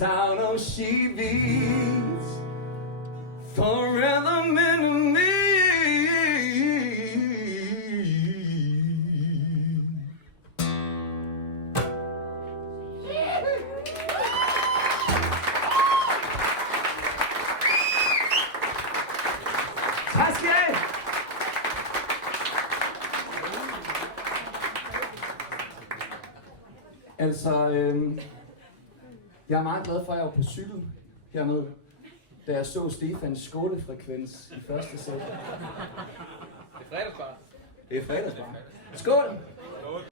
sound of sheep beats for rhythm in me. Tak skal I have. Altså, jeg er meget glad for, at jeg var på cykel hernede, da jeg så Stefans skålefrekvens i første sæt. Det er fredagsbar. Det er fredagsbar. Skål!